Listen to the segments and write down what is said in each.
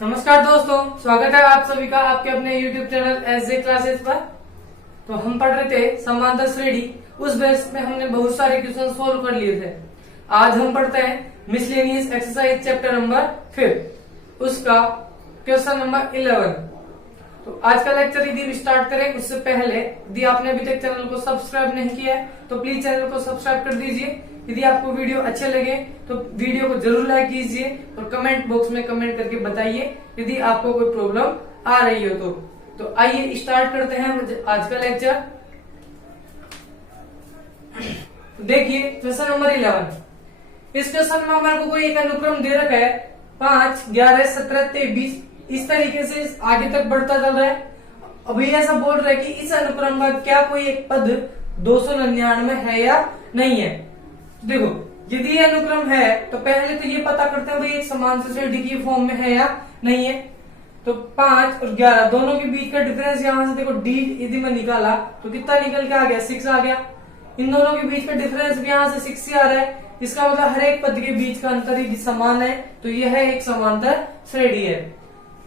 नमस्कार दोस्तों, स्वागत है आप सभी का आपके अपने YouTube चैनल एसजे क्लासेस पर। तो हम पढ़ रहे थे समांतर श्रेणी, उस बेस में हमने बहुत सारे क्वेश्चन सोल्व कर लिए थे। आज हम पढ़ते हैं मिसलेनियस एक्सरसाइज चैप्टर नंबर 5, उसका क्वेश्चन नंबर 11। तो आज का लेक्चर यदि स्टार्ट करें उससे पहले यदि आपने अभी तक चैनल को सब्सक्राइब नहीं किया है तो प्लीज चैनल को सब्सक्राइब कर दीजिए। यदि आपको वीडियो अच्छे लगे तो वीडियो को जरूर लाइक कीजिए और कमेंट बॉक्स में कमेंट करके बताइए यदि आपको कोई प्रॉब्लम आ रही हो तो आइए स्टार्ट करते हैं आज का लेक्चर। देखिए क्वेश्चन नंबर 11। इस क्वेश्चन में हमारे को कोई एक अनुक्रम दे रखा है 5, 11, 17, 23, इस तरीके से आगे तक बढ़ता चल रहा है। अभी ऐसा बोल रहा है कि इस अनुक्रम का क्या कोई एक पद 299 है या नहीं है। देखो यदि ये अनुक्रम है तो पहले तो ये पता करते हैं भाई एक समांतर श्रेणी की फॉर्म में है या नहीं है। तो 5 और 11 दोनों के बीच का डिफरेंस यहाँ से देखो डी यदि मैं निकाला तो कितना निकल के आ गया, 6 आ गया। इन दोनों के बीच का डिफरेंस भी यहाँ से 6 से आ रहा है। इसका मतलब हर एक पद के बीच का अंतर यदि समान है तो यह एक समांतर श्रेणी है।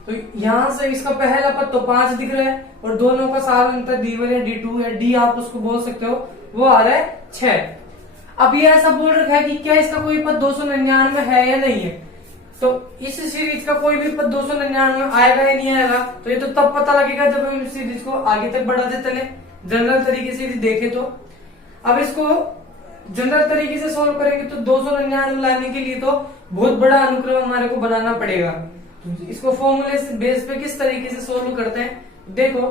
तो यहाँ से इसका पहला पद तो 5 दिख रहा है और दोनों का सार अंतर D1 है, D2 है, D आप उसको बोल सकते हो, वो आ रहा है 6। अब ये ऐसा बोल रखा है कि क्या इसका कोई पद 299 है या नहीं है। तो इस सीरीज का कोई भी पद 299 आएगा या नहीं आएगा तो ये तो तब पता लगेगा जब हम इस सीरीज को आगे तक बढ़ाते चले जनरल तरीके से यदि देखे तो। अब इसको जनरल तरीके से सोल्व करेंगे तो 299 लाने के लिए तो बहुत बड़ा अनुक्रम हमारे को बनाना पड़ेगा। इसको फॉर्मूले बेस पे किस तरीके से सोल्व करते हैं, देखो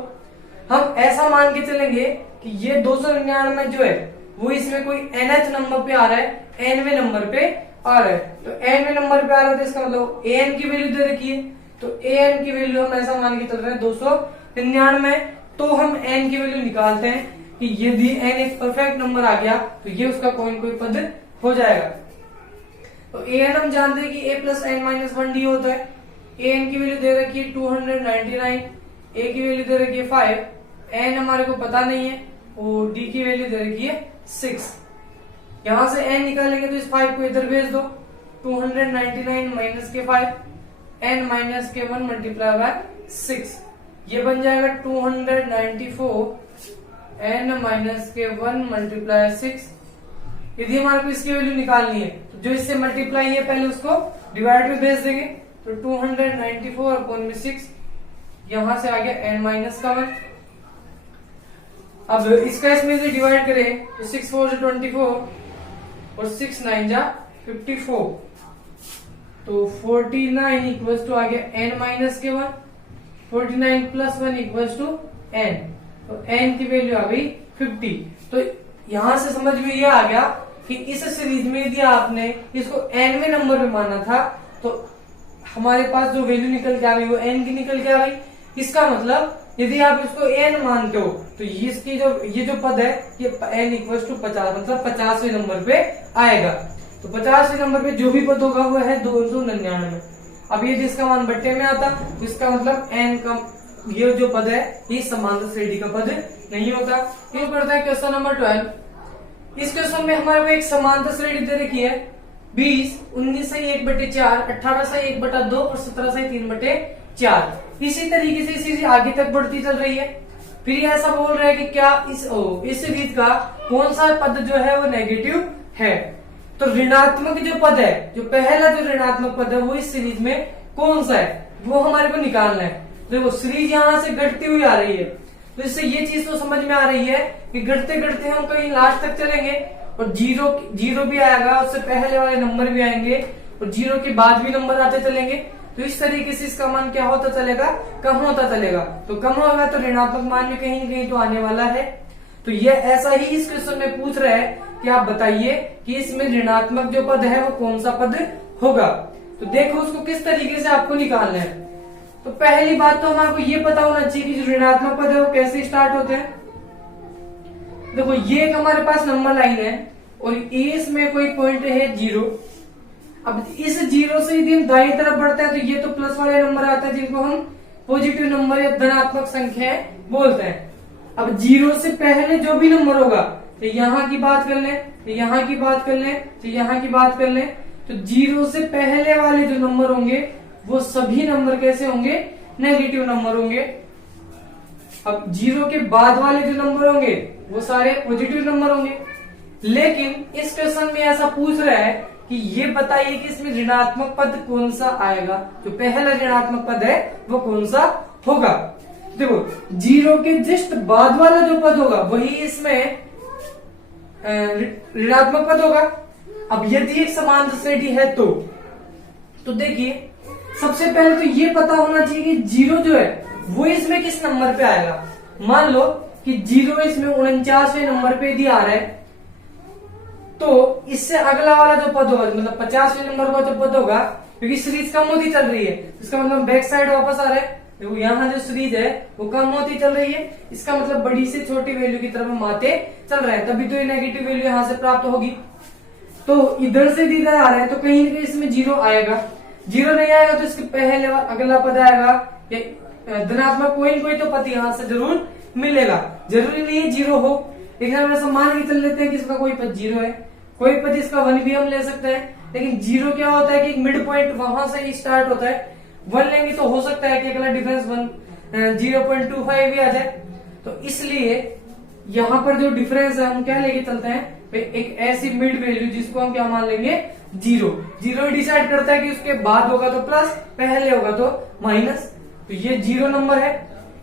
हम ऐसा मान के चलेंगे कि ये 299 जो है वो इसमें कोई nth नंबर पे आ रहा है, nवें नंबर पे आ रहा है। तो nवें नंबर पे आ रहा है तो इसका मतलब an की वैल्यू दे रखी है। तो an की वैल्यू हम ऐसा मान के चल रहे हैं 299। तो हम n की वैल्यू निकालते हैं कि यदि n एक परफेक्ट नंबर आ गया तो ये उसका कोई न कोई पद हो जाएगा। तो an हम जानते हैं कि a plus n minus 1d होता है। an की वैल्यू दे रखी है 299, a की वैल्यू दे रखी है 5, n हमारे को पता नहीं है और d की वैल्यू दे रखी है 6। यहां से n निकालेंगे तो इस 5 को इधर भेज दो, 299 माइनस के 5, n माइनस के 1 मल्टीप्लाई बाय 6, ये बन जाएगा 294 n माइनस के 1 मल्टीप्लाई 6। यदि हमारे को इसकी वैल्यू निकालनी है तो जो इससे मल्टीप्लाई है पहले उसको डिवाइड में भेज देंगे। तो 294 अपॉन में 6, यहां से आ गया n माइनस का 1। अब इसका इसमें से डिवाइड करें तो 6 4 से 24 और 6 9 जा 54। तो 49 इक्वल्स टू आ गया n माइनस के 1, 49 प्लस 1 इक्वल्स टू n। तो n की वैल्यू आ गई 50। तो यहां से समझ में ये आ गया कि इस सीरीज में यदि आपने इसको nवें नंबर पे माना था तो हमारे पास जो वैल्यू निकल के आ गई वो n की निकल के आ गई। इसका मतलब यदि आप इसको n मानते हो तो इसकी ये जो पद है ये n इक्वल टू 50 मतलब 50वें नंबर पे आएगा। तो 50वें नंबर पे जो भी पद होगा वो है 299। अब ये जिसका मान बट्टे में आता तो इसका मतलब n का ये जो पद है ये समांतर श्रेणी का पद नहीं होता। क्यों करता है क्वेश्चन नंबर 12। इस क्वेश्चन में हमारे को एक समांतर श्रेणी दे रखी है 20, 19 से 1/4, 18 से 1/2 और 17 से 3/4। इसी तरीके से सीरीज आगे तक बढ़ती चल रही है। फिर ये ऐसा बोल रहा है कि क्या इस सीरीज का कौन सा पद जो है वो नेगेटिव है। तो ऋणात्मक जो पद है, जो पहला जो ऋणात्मक पद है वो इस सीरीज में कौन सा है वो हमारे को निकालना है। देखो सीरीज यहाँ से घटती हुई आ रही है तो इससे ये चीज तो समझ में आ रही है कि घटते घटते हम कहीं लास्ट तक चलेंगे और जीरो भी आएगा, उससे पहले वाले नंबर भी आएंगे और जीरो के बाद भी नंबर आते चलेंगे। तो इस तरीके से इसका मान क्या होता चलेगा, कम होता चलेगा। तो कम होगा तो ऋणात्मक मान भी कहीं न कहीं तो आने वाला है। तो ये ऐसा ही इस क्वेश्चन में पूछ रहा है कि आप बताइए कि इसमें ऋणात्मक जो पद है वो कौन सा पद होगा। तो देखो उसको किस तरीके से आपको निकालना है। तो पहली बात तो हमारे को ये पता होना चाहिए कि जो ऋणात्मक पद है वो कैसे स्टार्ट होते हैं। देखो ये एक हमारे पास नंबर लाइन है और इसमें कोई पॉइंट है 0। अब इस 0 से यदि हम दाईं तरफ बढ़ते हैं तो ये तो प्लस वाले नंबर आते हैं जिनको हम पॉजिटिव नंबर या धनात्मक संख्या बोलते हैं। अब 0 से पहले जो भी नंबर होगा तो यहाँ की बात कर लें, तो यहाँ की बात कर लें, तो यहाँ की बात कर लें, तो 0 से पहले वाले जो नंबर होंगे वो सभी नंबर कैसे होंगे, नेगेटिव नंबर होंगे। अब जीरो के बाद वाले जो नंबर होंगे वो सारे पॉजिटिव नंबर होंगे। लेकिन इस क्वेश्चन में ऐसा पूछ रहा है कि ये बताइए कि इसमें ऋणात्मक पद कौन सा आएगा, जो पहला ऋणात्मक पद है वो कौन सा होगा। देखो जीरो के जस्ट बाद वाला जो पद होगा वही इसमें ऋणात्मक पद होगा। अब यदि एक समान श्रेणी है तो देखिए सबसे पहले तो ये पता होना चाहिए कि जीरो जो है वो इसमें किस नंबर पे आएगा। मान लो कि जीरो इसमें 49वें नंबर पे यदि आ रहा है तो इससे अगला वाला जो पद होगा मतलब 50वें नंबर का जो पद होगा, क्योंकि सीरीज कम होती चल रही है इसका मतलब बैक साइड वापस आ रहा है। देखो यहाँ जो सीरीज है वो कम होती चल रही है, इसका मतलब बड़ी से छोटी वैल्यू की तरफ हम आते चल रहे हैं, तभी तो ये नेगेटिव वैल्यू यहाँ से प्राप्त होगी। तो इधर से इधर आ रहा है तो कहीं ना कहीं इसमें जीरो आएगा। जीरो नहीं आएगा तो इसके पहले अगला पद आएगा, धनात्मक कोई तो पद यहाँ से जरूर मिलेगा। जरूरी नहीं है जीरो हो, लेकिन हम ऐसा मान के चल लेते हैं कि इसका कोई पद जीरो है, कोई पद इसका 1 भी हम ले सकते हैं। लेकिन जीरो क्या होता है कि मिड पॉइंट वहां से ही स्टार्ट होता है, 1 लेंगे तो हो सकता है कि अगला डिफरेंस 0.25 भी आ जाए। तो इसलिए यहाँ पर जो डिफरेंस है हम क्या लेके चलते हैं, एक ऐसी मिड वैल्यू जिसको हम क्या मान लेंगे, जीरो। जीरो डिसाइड करता है कि उसके बाद होगा तो प्लस, पहले होगा तो माइनस। तो ये जीरो नंबर है।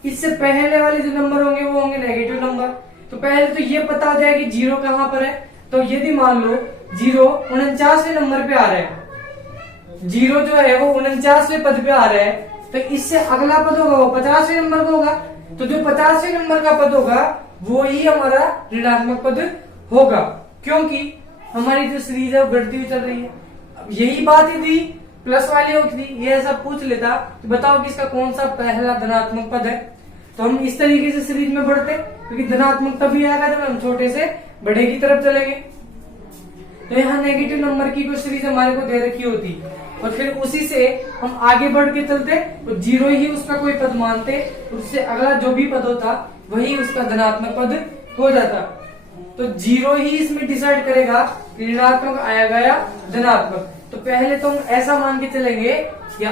इससे पहले वाले जो नंबर होंगे वो होंगे नेगेटिव नंबर। तो पहले तो ये पता हो जाए कि जीरो कहाँ पर है। तो यदि मान लो जीरो 49वें नंबर पे आ रहा है, जीरो जो है वो 49वें पद पे आ रहा है, तो इससे अगला पद होगा वो 50वें नंबर का होगा। तो जो 50वें नंबर का पद होगा वो ही हमारा ऋणात्मक पद होगा, क्योंकि हमारी जो सीरीज है वो बढ़ती हुई चल रही है। अब यही बात ही थी प्लस वाली होती थी, ये ऐसा पूछ लेता तो बताओ कि इसका कौन सा पहला धनात्मक पद है। तो हम इस तरीके से सीरीज में बढ़ते, क्योंकि धनात्मक तभी आएगा जब हम छोटे से बड़े की तरफ चलेंगे। तो यहाँ नेगेटिव नंबर की कोई सीरीज हमारे को दे रखी होती और फिर उसी से हम आगे बढ़ के चलते तो जीरो ही उसका कोई पद मानते, उससे अगला जो भी पद होता वही उसका धनात्मक पद हो जाता। तो जीरो ही इसमें डिसाइड करेगा कि ऋणात्मक आएगा या धनात्मक। तो पहले तो हम ऐसा मान के चलेंगे या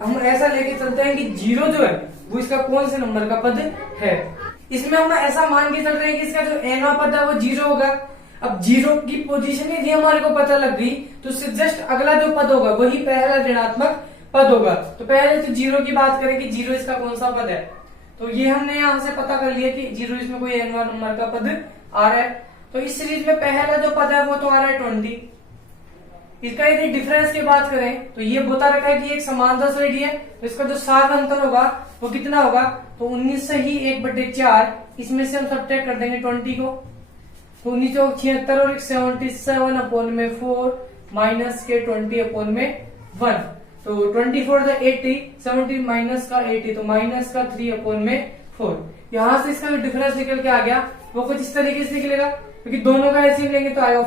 हम ऐसा लेके चलते हैं कि जीरो जो है वो इसका कौन से नंबर का पद है। इसमें हम ऐसा मान के चल रहे हैं कि इसका जो एनवा पद है वो जीरो होगा। अब जीरो की पोजीशन यदि हमारे को पता लग गई तो उससे जस्ट अगला जो पद होगा वही पहला ऋणात्मक पद होगा। तो पहले तो जीरो की बात करें कि जीरो इसका कौन सा पद है। तो ये हमने यहाँ से पता कर लिया कि जीरो इसमें कोई एनवा नंबर का पद आ रहा है। तो इस सीरीज में पहला जो पद है वो तो आ रहा है 20। इसका यदि डिफरेंस की बात करें तो ये बता रखा है कि एक समांतर श्रेणी है, तो इसका जो सात अंतर होगा वो कितना होगा, तो 19 से ही 1/4 इसमें से हम सब्ट्रैक्ट कर देंगे 20 को। तो 19 को 76 और 77 अपॉन में 4 माइनस के 20 अपॉन में 1। तो 24 द 80, 70 माइनस का 80 तो माइनस का 3 अपॉन में 4। यहाँ से इसका जो डिफरेंस निकल के आ गया वो कुछ इस तरीके से निकलेगा, क्योंकि दोनों का एलसीएम लेंगे तो आएगा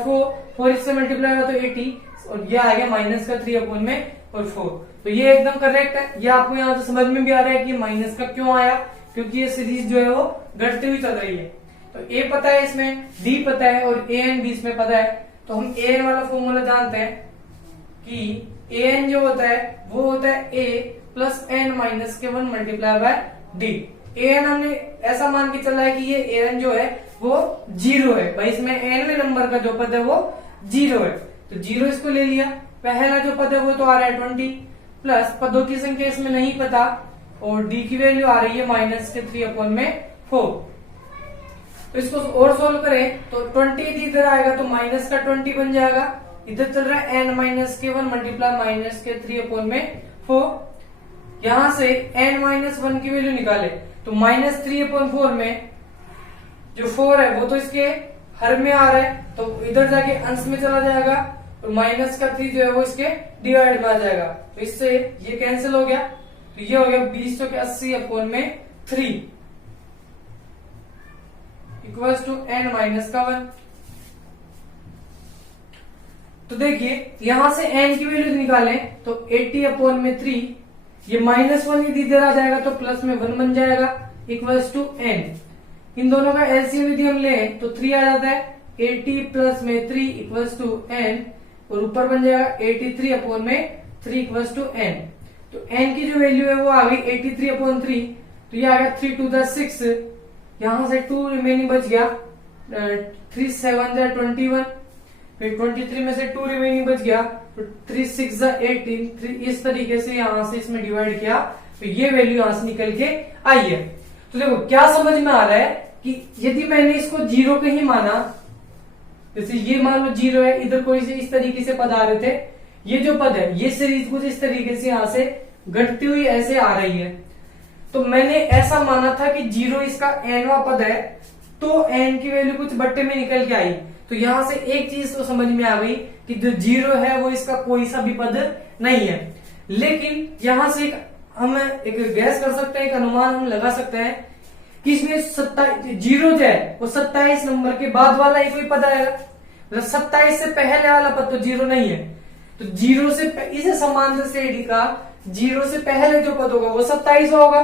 4 इससे मल्टीप्लाई होगा तो 80 और ये आएगा माइनस का 3 अपॉन में और 4। तो ये एकदम करेक्ट है। ये आपको यहाँ से समझ में भी आ रहा है कि माइनस का क्यों आया, क्योंकि ये सीरीज जो है वो घटती हुई चल रही है। तो ए पता है, इसमें डी पता है और ए एन भी इसमें पता है। तो हम ए एन वाला फॉर्मूला जानते हैं कि ए एन जो होता है वो होता है ए प्लस एन माइनस के 1 multiply by d. A n हमने ऐसा मान के चला है कि ये ए एन जो है वो जीरो है, भाई इसमें एनवें नंबर का जो पद है वो जीरो है। तो जीरो इसको ले लिया। पहला जो पद है वो तो आ रहा है 20 प्लस पदों की संख्या इसमें नहीं पता और डी की वैल्यू आ रही है माइनस के 3 अपॉन में 4। तो इसको और सोल्व करें तो 20 इधर आएगा तो माइनस का 20 बन जाएगा। इधर चल रहा है n माइनस के 1 मल्टीप्लाई माइनस के 3 अपॉन में 4। यहां से n माइनस 1 की वैल्यू निकाले तो माइनस 3 अपॉन 4 में जो 4 है वो तो इसके हर में आ रहा है तो इधर जाके अंश में चला जाएगा और माइनस का 3 जो है वो इसके डिवाइड में आ जाएगा। तो इससे ये कैंसिल हो गया तो ये हो गया 20 के 80 अपॉन में 3 इक्वल्स टू n माइनस का 1। तो देखिए यहां से n की वैल्यू निकालें तो 80 अपॉन में 3, ये माइनस 1 यदि इधर आ जाएगा तो प्लस में 1 बन जाएगा इक्वल्स टू n। इन दोनों का एलसीएम यदि हम लें तो 3 आ जाता है, 80 प्लस में 3 इक्वल्स टू n और ऊपर बन जाएगा 83 अपॉन में 3 इक्वल्स टू n। तो n की जो वैल्यू है वो आ गई 83/3, तो ये आ गया 3 to the 6, यहां से 2 रिमेनिंग बच गया, 3 7 21, फिर 23 में से 2 रिमेनिंग बच गया, तो 3 6 18, इस तरीके से यहां से इसमें डिवाइड किया, तो ये वैल्यू यहां से निकल के आई है। तो देखो क्या समझ में आ रहा है कि यदि मैंने इसको 0 कहीं माना, जैसे ये मान लो 0 है, इधर कोई से इस तरीके से पद आ रहे थे, ये जो पद है ये सीरीज कुछ इस तरीके से यहां से घटती हुई ऐसे आ रही है, तो मैंने ऐसा माना था कि 0 इसका nवा पद है, तो n की वैल्यू कुछ बट्टे में निकल के आई। तो यहां से एक चीज तो समझ में आ गई कि जो 0 है वो इसका कोई सा भी पद नहीं है। लेकिन यहां से हम एक गैस कर सकते हैं, एक अनुमान हम लगा सकते हैं कि इसमें 0 जो है वो 27 नंबर के बाद वाला ही कोई पद आएगा, मतलब 27 से पहले वाला पद तो 0 नहीं है, तो 0 से इसे समांतर श्रेणी का 0 से पहले जो पद होगा वो 27 होगा।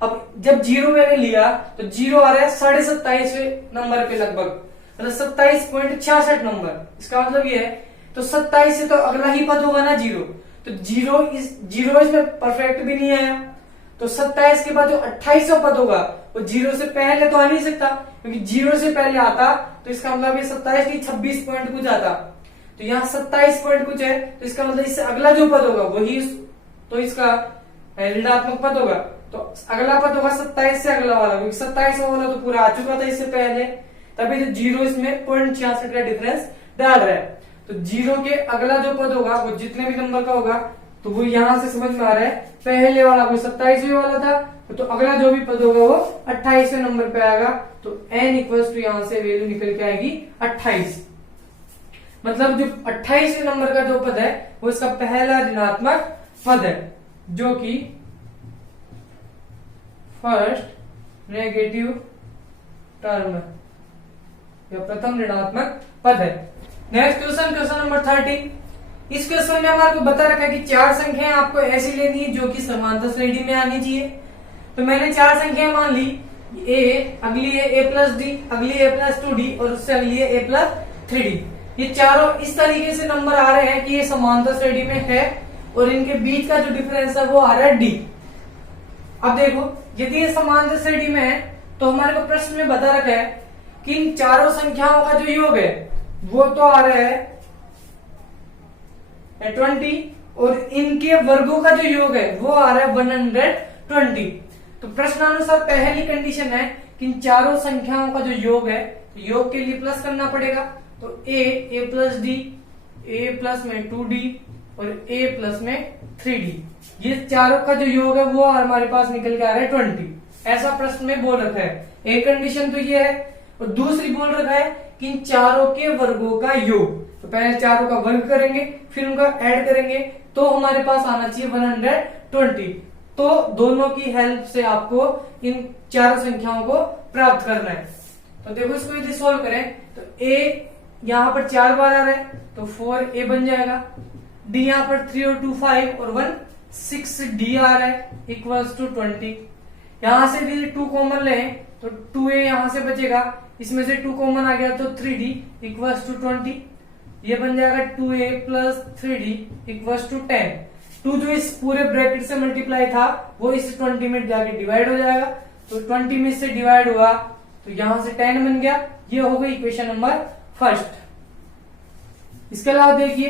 अब जब 0 मैंने लिया तो 0 आ रहा है 27.5 नंबर पे लगभग, मतलब 27.66 नंबर, इसका मतलब ये है तो 27 से तो अगला ही पद होगा ना 0, तो 0 इसमें परफेक्ट भी नहीं आया, तो 27 के बाद जो 28वां पद होगा वो 0 से पहले तो आ नहीं सकता, क्योंकि 0 से पहले आता तो इसका मतलब ये 27 नहीं 26 पॉइंट कुछ आता, तो यहाँ 27 पॉइंट कुछ है, तो इसका मतलब इससे अगला जो पद होगा वही तो इसका ऋणात्मक पद होगा, तो अगला पद होगा 27 से अगला वाला, क्योंकि 27 वाला तो पूरा आ चुका था इससे पहले, तभी तो 0 इसमें 0.66 का डिफरेंस डाल रहा है। तो 0 के अगला जो पद होगा वो जितने भी नंबर का होगा, तो वो यहां से समझ में आ रहा है पहले वाला वो 27वें वाला था, तो अगला जो भी पद होगा वो 28वें नंबर पे आएगा, तो n इक्वल्स टू यहां से वैल्यू निकल के आएगी 28, मतलब जो 28वें नंबर का जो पद है वो इसका पहला ऋणात्मक पद है, जो कि फर्स्ट नेगेटिव टर्म या प्रथम ऋणात्मक पद है। नेक्स्ट क्वेश्चन नंबर 13, इस क्वेश्चन में हमारे को बता रखा है कि 4 संख्याएं आपको ऐसी लेनी है जो कि समांतर श्रेणी में आनी चाहिए। तो मैंने 4 संख्याएं मान ली, a, अगली है a+d, अगली है a+2d और उससे अगली है a+3d। ये चारों इस तरीके से नंबर आ रहे हैं कि ये समांतर श्रेणी में है और इनके बीच का जो डिफरेंस है वो आ रहा है d। अब देखो यदि ये समांतर श्रेणी में है तो हमारे को प्रश्न में बता रखा है कि इन चारों संख्याओं का जो योग है वो तो आ रहा है 20 और इनके वर्गों का जो योग है वो आ रहा है 120। तो प्रश्नानुसार पहली कंडीशन है कि इन चारों संख्याओं का जो योग है, तो योग के लिए प्लस करना पड़ेगा, तो a+d, a+ में 2d और a+ में 3d, ये चारों का जो योग है वो हमारे पास निकल के आ रहा है 20। ऐसा प्रश्न में बोल रखा है, एक कंडीशन तो ये है, और दूसरी बोल रखा है कि इन चारों के वर्गों का योग, तो पहले चारों का वर्ग करेंगे फिर उनका ऐड करेंगे तो हमारे पास आना चाहिए 120। तो दोनों की हेल्प से आपको इन चारों संख्याओं को प्राप्त करना है। तो देखो इसको यदि सॉल्व करें तो a यहाँ पर 4 बार आ रहा है तो 4a बन जाएगा, d यहाँ पर 3 और 2 5 और 1 6d आ रहा है इक्वल्स टू 20। यहां से भी 2 कॉमन लें तो 2a यहां से बचेगा, इसमें से 2 कॉमन आ गया तो 3d इक्वल्स टू 20, ये बन जाएगा 2a + 3d इक्वल्स टू 10। 2 जो इस पूरे ब्रैकेट से मल्टीप्लाई था वो इस 20 में जाके डिवाइड हो जाएगा, तो 20 में से डिवाइड हुआ तो यहां से 10 बन गया। ये हो गई इक्वेशन नंबर फर्स्ट। इसके अलावा देखिए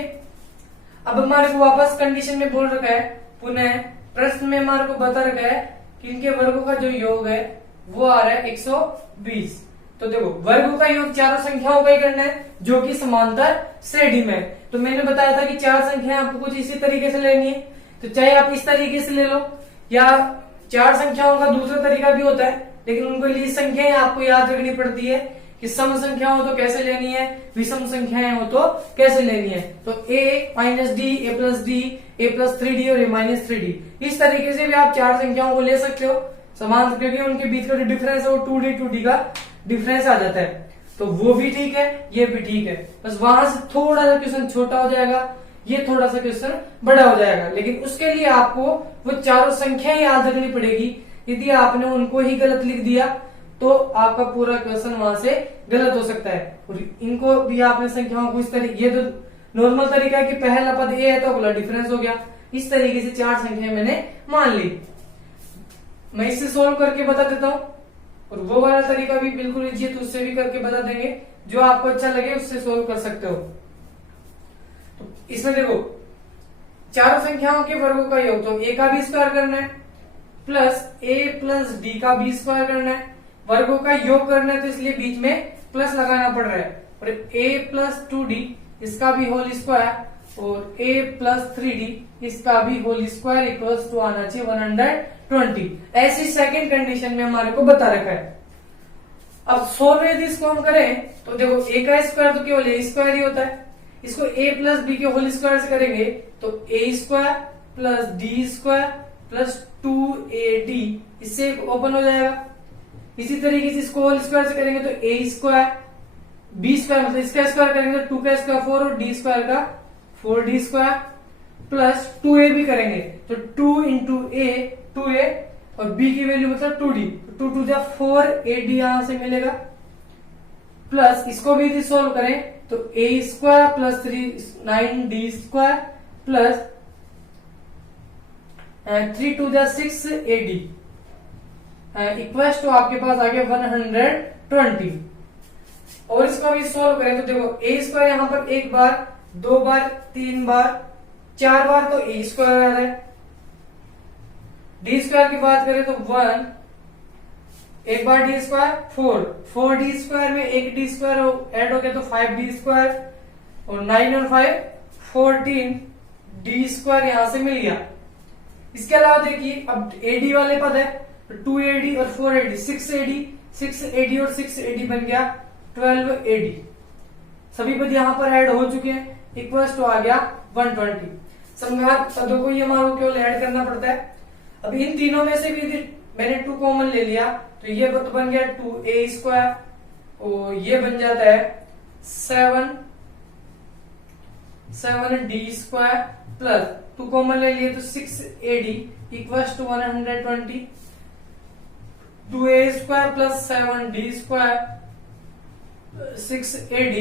अब हमारे को वापस कंडीशन में बोल रखा है, पुनः प्रश्न में हमारे को बता रखा है कि इनके वर्गों का जो योग है वो आ रहा है 120। तो देखो वर्गों का योग चारों संख्याओं का ही करना है जो कि समांतर श्रेणी में है। तो मैंने बताया था कि 4 संख्याएं आपको कुछ इसी तरीके से लेनी है, तो चाहे आप इस तरीके से ले लो या 4 संख्याओं का दूसरा तरीका भी होता है, लेकिन उनके लिए संख्याएं आपको याद रखनी पड़ती है कि सम संख्या हो तो कैसे लेनी है, विषम संख्याएं हो तो कैसे लेनी है। तो a - d, a+d, a+3d और a-3d, इस तरीके से भी आप 4 संख्याओं को ले सकते हो समान, क्योंकि उनके बीच का जो डिफरेंस है वो 2d का डिफरेंस आ जाता है, तो वो भी ठीक है ये भी ठीक है। बस वहां से थोड़ा सा क्वेश्चन छोटा हो जाएगा, ये थोड़ा सा क्वेश्चन बड़ा हो जाएगा, लेकिन उसके लिए आपको वो चारों संख्याएं याद रखनी पड़ेगी। यदि आपने उनको ही गलत लिख दिया तो आपका पूरा क्वेश्चन वहां से गलत हो सकता है। और इनको भी आपने संख्याओं को इस तरीके, ये तो नॉर्मल तरीका है कि पहला पद ए है तो अगला डिफरेंस हो गया, इस तरीके से 4 संख्या मैंने मान ली। मैं इससे सोल्व करके बता देता हूं, और वो वाला तरीका भी बिल्कुल इजी है, तो उससे भी करके बता देंगे। जो आपको अच्छा लगे उससे सोल्व कर सकते हो। तो इसमें देखो, चारों संख्याओं के वर्गों का योग, तो a का भी स्क्वायर करना है प्लस a प्लस डी का भी स्क्वायर करना है, वर्गों का योग करना है, तो इसलिए बीच में प्लस लगाना पड़ रहा है। और a प्लस 2d इसका भी होल स्क्वायर और a प्लस 3d इसका भी होल स्क्वायर इक्वल्स टू आना चाहिए 120। ऐसी सेकंड कंडीशन में हमारे को बता रखा है। अब सोल्व यदि इसको हम करें तो देखो, a का स्क्वायर तो केवल a स्क्वायर ही होता है, इसको a प्लस b के होल स्क्वायर से करेंगे तो a square plus D square plus 2ad इससे ओपन हो जाएगा। इसी तरीके से इसको होल स्क्वायर से करेंगे तो a स्क्वायर b स्क्वायर मतलब इसका स्क्वायर करेंगे तो 2 का स्क्वायर 4 और d स्क्वायर का 4d स्क्वायर प्लस 2a भी करेंगे तो 2 इंटू a 2a और b की वैल्यू मतलब 2d, 2 टू 4ad यहां से मिलेगा। प्लस इसको भी यदि सोल्व करें तो a square plus 9d square plus 3 two 6ad equals to आपके पास आ गया 120। और इसको भी सोल्व करें तो देखो, a स्क्वायर यहाँ पर एक बार, 2 बार, 3 बार, 4 बार तो a स्क्वायर आ रहा है। डी स्क्वायर की बात करें तो 1, एक बार डी स्क्वायर 4d स्क्वायर में एक डी स्क्वायर ऐड हो गया तो 5d स्क्वायर और 9 और 5 14d स्क्वायर यहां से मिल गया। इसके अलावा देखिए, अब ad वाले पद है तो 2ad और 4ad 6ad और 6ad बन गया 12ad। सभी पद यहाँ पर ऐड हो चुके हैं, इक्वल्स टू आ गया 120। संघात पदों को ये हमारे केवल ऐड करना पड़ता है। अब इन तीनों में से भी यदि मैंने 2 कॉमन ले लिया तो ये पद बन गया 2a स्क्वायर और ये बन जाता है 7d स्क्वायर प्लस 2 कॉमन ले लिए तो 6ad equals to 120। 2a square plus 7d square 6ad,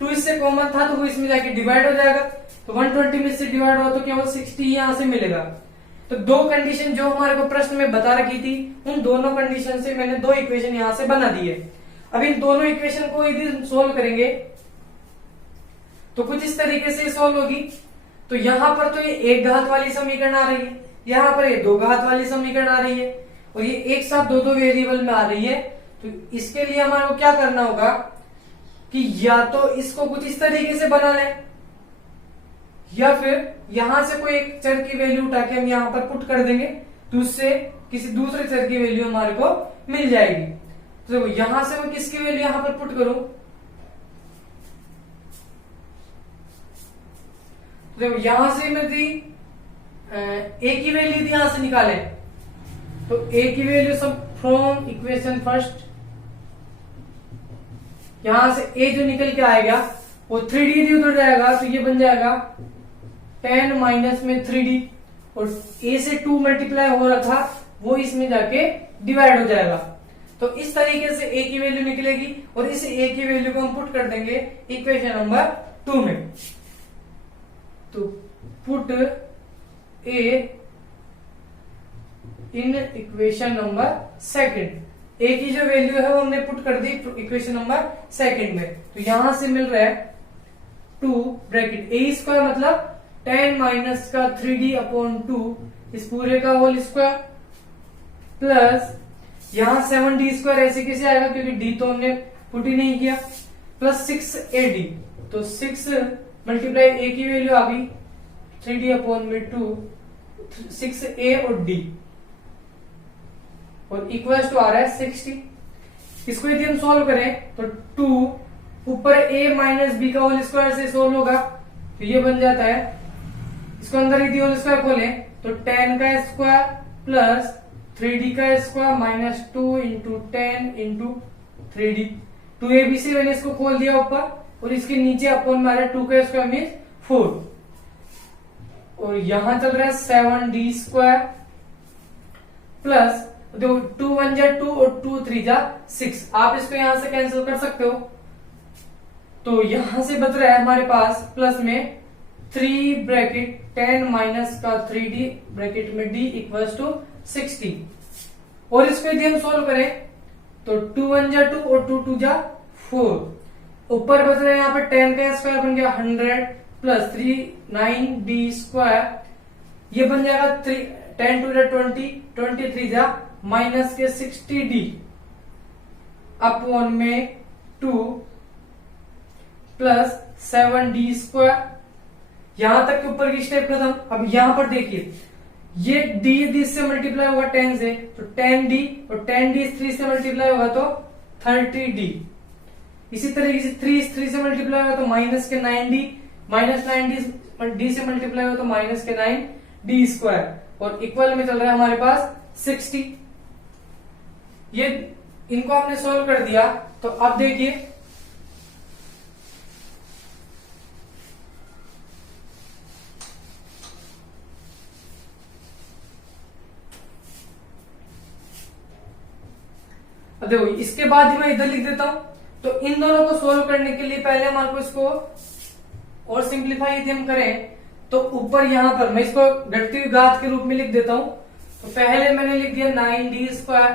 2 इससे कॉमन था तो वो इसमें जाके डिवाइड हो जाएगा, तो 120 में से डिवाइड हुआ तो केवल 60 यहां से मिलेगा। तो 2 कंडीशन जो हमारे को प्रश्न में बता रखी थी, उन दोनों कंडीशन से मैंने 2 इक्वेशन यहां से बना दी है। अब इन दोनों इक्वेशन को यदि सोल्व करेंगे तो कुछ इस तरीके से सोल्व होगी। तो यहां पर तो ये एक घात वाली समीकरण आ रही है, यहां पर ये 2 घात वाली समीकरण आ रही है और ये एक साथ 2 वेरिएबल में आ रही है। तो इसके लिए हमारे को क्या करना होगा कि या तो इसको कुछ इस तरीके से बना लें या फिर यहां से कोई एक चर की वैल्यू उठा के हम यहां पर पुट कर देंगे तो उससे किसी दूसरे चर की वैल्यू हमारे को मिल जाएगी। तो देखो, यहां से मैं किसकी वैल्यू यहां पर पुट करूं, तो देखो यहां से मैं a की वैल्यू यहां से निकाले तो a की वैल्यू सब फ्रॉम इक्वेशन फर्स्ट, यहां से a जो निकल के आएगा वो 3d उधर जाएगा तो ये बन जाएगा 10 माइनस में 3d और a से 2 मल्टीप्लाई हो रहा था वो इसमें जाके डिवाइड हो जाएगा। तो इस तरीके से a की वैल्यू निकलेगी और इस a की वैल्यू को हम पुट कर देंगे इक्वेशन नंबर 2 में। तो put a in equation number second, a की जो वैल्यू है वो हमने पुट कर दी इक्वेशन नंबर सेकंड में। तो यहां से मिल रहा है 2 ब्रैकेट a स्क्वायर मतलब 10 माइनस का 3d अपॉन 2 इस पूरे का होल स्क्वायर प्लस यहां 7d स्क्वायर ऐसे कैसे आएगा क्योंकि d तो हमने पुट ही नहीं किया, प्लस 6ad तो 6 मल्टीप्लाई a की वैल्यू आ गई 3d अपॉन में 2 6a और d और इक्वल्स टू आ रहा है 60। इसको यदि हम सॉल्व करें तो 2 ऊपर a माइनस बी का होल स्क्वायर से सोल्व होगा तो ये बन जाता है, इसको अंदर यदि होल स्क्वायर खोलें तो 10 का स्क्वायर प्लस 3d का square minus 2 into 10 into 3d। 2ab से मैंने इसको खोल दिया ऊपर और इसके नीचे अपॉन में आ रहा है 2 का स्क्वायर मीन्स 4 और यहां चल रहा है 7d स्क्वायर प्लस 2 1 जा 2 और 2 3 जा 6। आप इसको यहां से कैंसिल कर सकते हो तो यहां से बच रहा है हमारे पास प्लस में 3 ब्रैकेट 10 माइनस का 3d ब्रैकेट में d इक्वल्स टू 60। और इसको यदि हम सोल्व करें तो 2 1 जा 2 और 2 2 जा 4। ऊपर बच रहा है यहाँ पर 10 का स्क्वायर बन गया 100 प्लस 3 9d स्क्वायर, ये बन जाएगा 10 टू 20 23 जा माइनस के 60d अपॉन में 2 प्लस 7d स्क्वायर। यहां तक के ऊपर की स्टेप खत्म। अब यहां पर देखिए ये d यदि इससे मल्टीप्लाई होगा 10 से तो 10d और 10d 3 से मल्टीप्लाई होगा तो 30d। इसी तरीके से 3 3 से मल्टीप्लाई होगा तो माइनस के 9d, माइनस 9d d से मल्टीप्लाई होगा तो माइनस के 9d स्क्वायर और इक्वल में चल रहा है हमारे पास 60। ये इनको हमने सोल्व कर दिया तो अब देखिए अब देखो इसके बाद ही मैं इधर लिख देता हूं। तो इन दोनों को सोल्व करने के लिए पहले हमारे को इसको और सिंप्लीफाई यदि हम करें तो ऊपर यहां पर मैं इसको घटती हुई घात के रूप में लिख देता हूं। तो पहले मैंने लिख दिया 9d square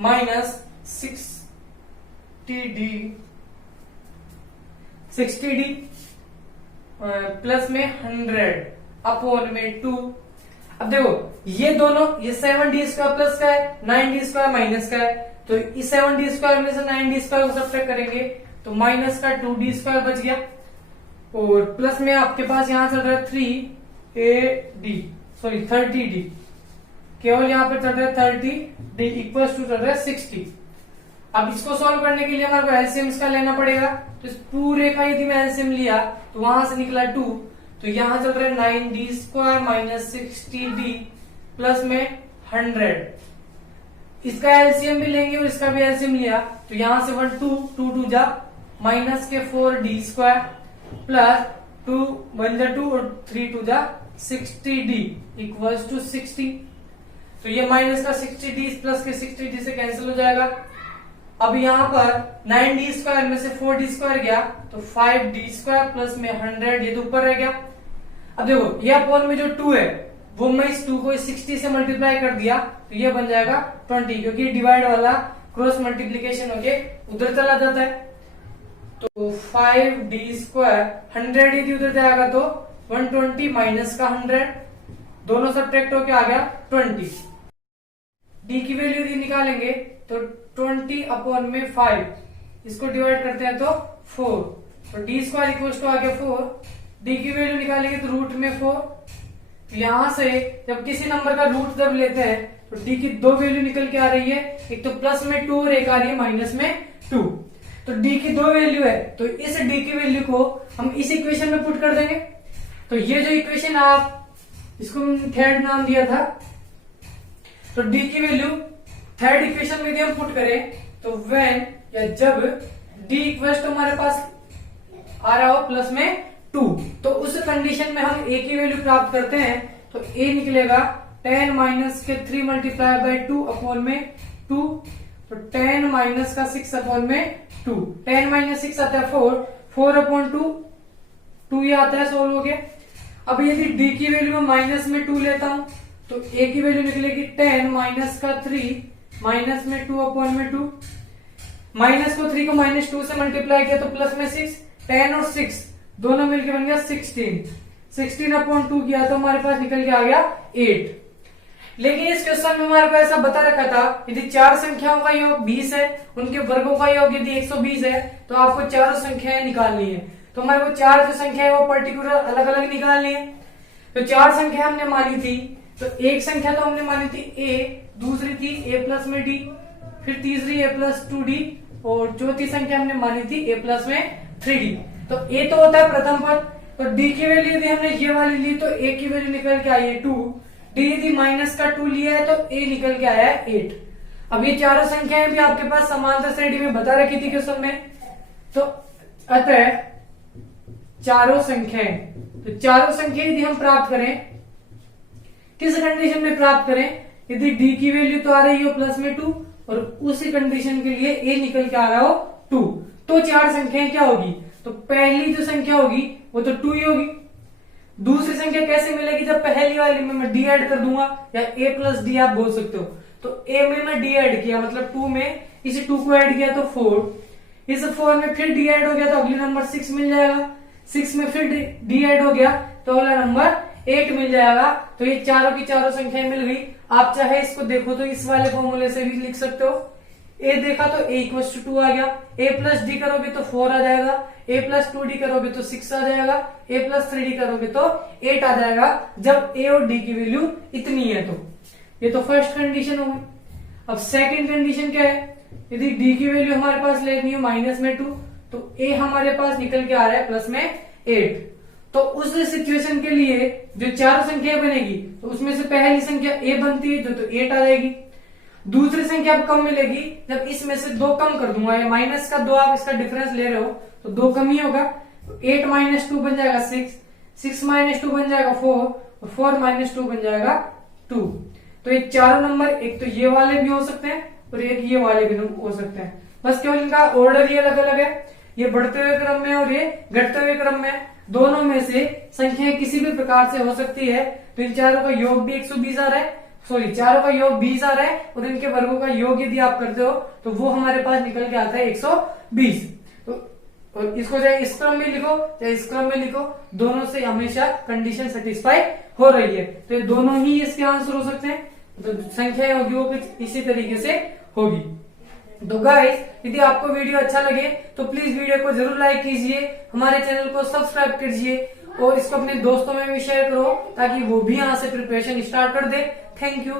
minus 60d plus में 100 अपॉन में 2। अब देखो ये दोनों, ये 7d स्क्वायर प्लस का है, 9d स्क्वायर माइनस का है, तो इस 7d स्क्वायर में से 9d स्क्वायर को सब्ट्रैक्ट करेंगे तो माइनस का 2d स्क्वायर बच गया और प्लस में आपके पास यहां चल रहा है 30d, केवल यहां पर चल रहा है 30d इक्वल्स टू चल रहा है 60। अब इसको सॉल्व करने के लिए हमारे को एलसीएम का लेना पड़ेगा। तो इस पूरे का यदि मैं एलसीएम लिया तो वहां से निकला 2, तो यहां चल रहा है 9d square minus 60d plus में 100। इसका एलसीएम भी लेंगे और इसका भी एलसीएम लिया तो यहां से 1 2 2 2 जा माइनस के 4d स्क्वायर प्लस 2 1 जा 2 और 3 2 जा 60d इक्वल्स टू 60। तो ये माइनस का 60d प्लस के 60d से कैंसिल हो जाएगा। अब यहाँ पर 9d स्क्वायर में से 4d स्क्वायर गया तो 5d स्क्वायर प्लस में 100, ये तो ऊपर रह गया। अब देखो ये अपॉन में जो 2 है वो मैं इस 2 को 60 से मल्टीप्लाई कर दिया तो ये बन जाएगा 20, क्योंकि डिवाइड वाला क्रॉस मल्टीप्लीकेशन होके उधर चला जाता है। तो 5d स्क्वायर 100 यदि उधर जाएगा तो 120 माइनस का 100, दोनों सब्ट्रैक्ट होके आ गया 20। d की वैल्यू यदि निकालेंगे तो 20 अपॉन में 5, इसको डिवाइड करते हैं तो 4, तो d स्क्वायर इक्वल टू आ गया 4। d की वैल्यू निकालेंगे तो रूट में 4। यहां से जब किसी नंबर का रूट जब लेते हैं तो d की दो वैल्यू निकल के आ रही है, एक तो प्लस में 2 और एक आ रही है माइनस में 2। तो d की दो वैल्यू है तो इस d की वैल्यू को हम इस इक्वेशन में पुट कर देंगे। तो ये जो इक्वेशन आप इसको थर्ड नाम दिया था, तो d की वैल्यू थर्ड इक्वेशन में यदि हम पुट करें तो व्हेन या जब d इक्वल्स तो हमारे पास आ रहा हो प्लस में 2, तो उस कंडीशन में हम a की वैल्यू प्राप्त करते हैं तो a निकलेगा 10 माइनस के 3 मल्टीप्लाई बाई 2 अपॉन में 2, तो 10 माइनस का 6 अपॉन में 2, 10 माइनस 6 आता है 4, 4 अपॉन 2, 2 ये आता है, सोल्व हो गया। अब यदि d की वैल्यू में माइनस में 2 लेता हूं तो a की वैल्यू निकलेगी 10 माइनस का 3 माइनस में 2 अपॉन में 2, माइनस को 3 को माइनस 2 से मल्टीप्लाई किया तो प्लस में 6, 10 और 6 दोनों मिलकर बन गया 16, 16 अपॉन 2 किया तो हमारे पास निकल के आ गया 8। लेकिन इस क्वेश्चन में हमारे को ऐसा बता रखा था यदि चार संख्याओं का योग 20 है, उनके वर्गों का योग यदि 120 है तो आपको चारों संख्याएं निकालनी है। तो हमारे को चार जो संख्या है वो पर्टिकुलर अलग अलग निकालनी है। तो चार संख्या हमने मानी थी, तो एक संख्या तो हमने मानी थी a, दूसरी थी a प्लस में d, फिर तीसरी a प्लस 2d और चौथी संख्या हमने मानी थी a प्लस में 3d। तो a तो होता है प्रथम पद, तो d की वैल्यू यदि हमने ये वाली ली तो a की वैल्यू निकल के आई है 2, d यदि माइनस का 2 लिया है तो a निकल के आया है 8। अब ये चारों संख्याएं भी आपके पास समांतर श्रेणी में बता रखी थी क्वेश्चन में। तो अतः चारों संख्याएं, तो चारों संख्या यदि हम प्राप्त करें, किस कंडीशन में प्राप्त करें, यदि d की वैल्यू तो आ रही हो प्लस में 2 और उसी कंडीशन के लिए a निकल के आ रहा हो 2, तो चार संख्याएं क्या होगी, तो पहली जो संख्या होगी वो तो 2 ही होगी। दूसरी संख्या कैसे मिलेगी, जब पहली वाली में मैं डी ऐड कर दूंगा, या a प्लस डी आप बोल सकते हो। तो a में मैं डी ऐड किया, मतलब 2 में इस 2 को ऐड किया तो 4, इस 4 में फिर डी ऐड हो गया तो अगले नंबर 6 मिल जाएगा, 6 में फिर डी ऐड हो गया तो अगला नंबर 8 मिल जाएगा। तो ये चारों की चारों संख्याएं मिल गई। आप चाहे इसको देखो तो इस वाले फॉर्मूले से भी लिख सकते हो। a देखा तो a इक्वल टू 2 आ गया, a प्लस डी करोगे तो 4 आ जाएगा, a प्लस 2d करोगे तो 6 आ जाएगा, a प्लस 3d करोगे तो 8 आ जाएगा, जब a और d की वैल्यू इतनी है तो। ये तो फर्स्ट कंडीशन होगी। अब सेकंड कंडीशन क्या है, यदि d की वैल्यू हमारे पास लेनी है माइनस में 2, तो a हमारे पास निकल के आ रहा है प्लस में 8। तो उस सिचुएशन के लिए जो चार संख्या बनेगी तो उसमें से पहली संख्या a बनती है जो तो 8 आ जाएगी। दूसरी संख्या अब कम मिलेगी जब इसमें से 2 कम कर दूंगा, या माइनस का 2 आप इसका डिफरेंस ले रहे हो तो 2 कम ही होगा। 8 माइनस 2 बन जाएगा 6, 6 माइनस 2 बन जाएगा 4, और 4 माइनस 2 बन जाएगा 2। तो ये चारों नंबर एक तो ये वाले भी हो सकते हैं और एक ये वाले भी हो सकते हैं, बस केवल इनका ऑर्डर ये अलग अलग है। ये बढ़ते हुए क्रम में और ये घटते हुए क्रम में, दोनों में से संख्याएं किसी भी प्रकार से हो सकती है। तो इन चारों का योग भी 120 आ रहा है, सॉरी चारों का योग 20 आ रहा है, और इनके वर्गों का योग यदि आप करते हो तो वो हमारे पास निकल के आता है 120। तो और इसको चाहे इस क्रम में लिखो चाहे इस क्रम में लिखो, दोनों से हमेशा कंडीशन सेटिस्फाई हो रही है। तो ये दोनों ही इसके आंसर हो सकते हैं। तो संख्या होगी वो कुछ इसी तरीके से होगी। तो गाइस, यदि आपको वीडियो अच्छा लगे तो प्लीज वीडियो को जरूर लाइक कीजिए, हमारे चैनल को सब्सक्राइब कीजिए और इसको अपने दोस्तों में भी शेयर करो ताकि वो भी यहाँ से प्रिपरेशन स्टार्ट कर दे। Thank you.